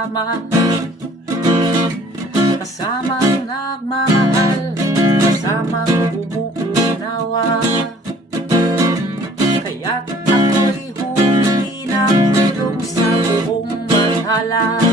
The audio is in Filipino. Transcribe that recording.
kasama. Kasamang nagmamahal, kasamang umuunawa. Kaya't ako'y humingi ng tulong sa buong bathala.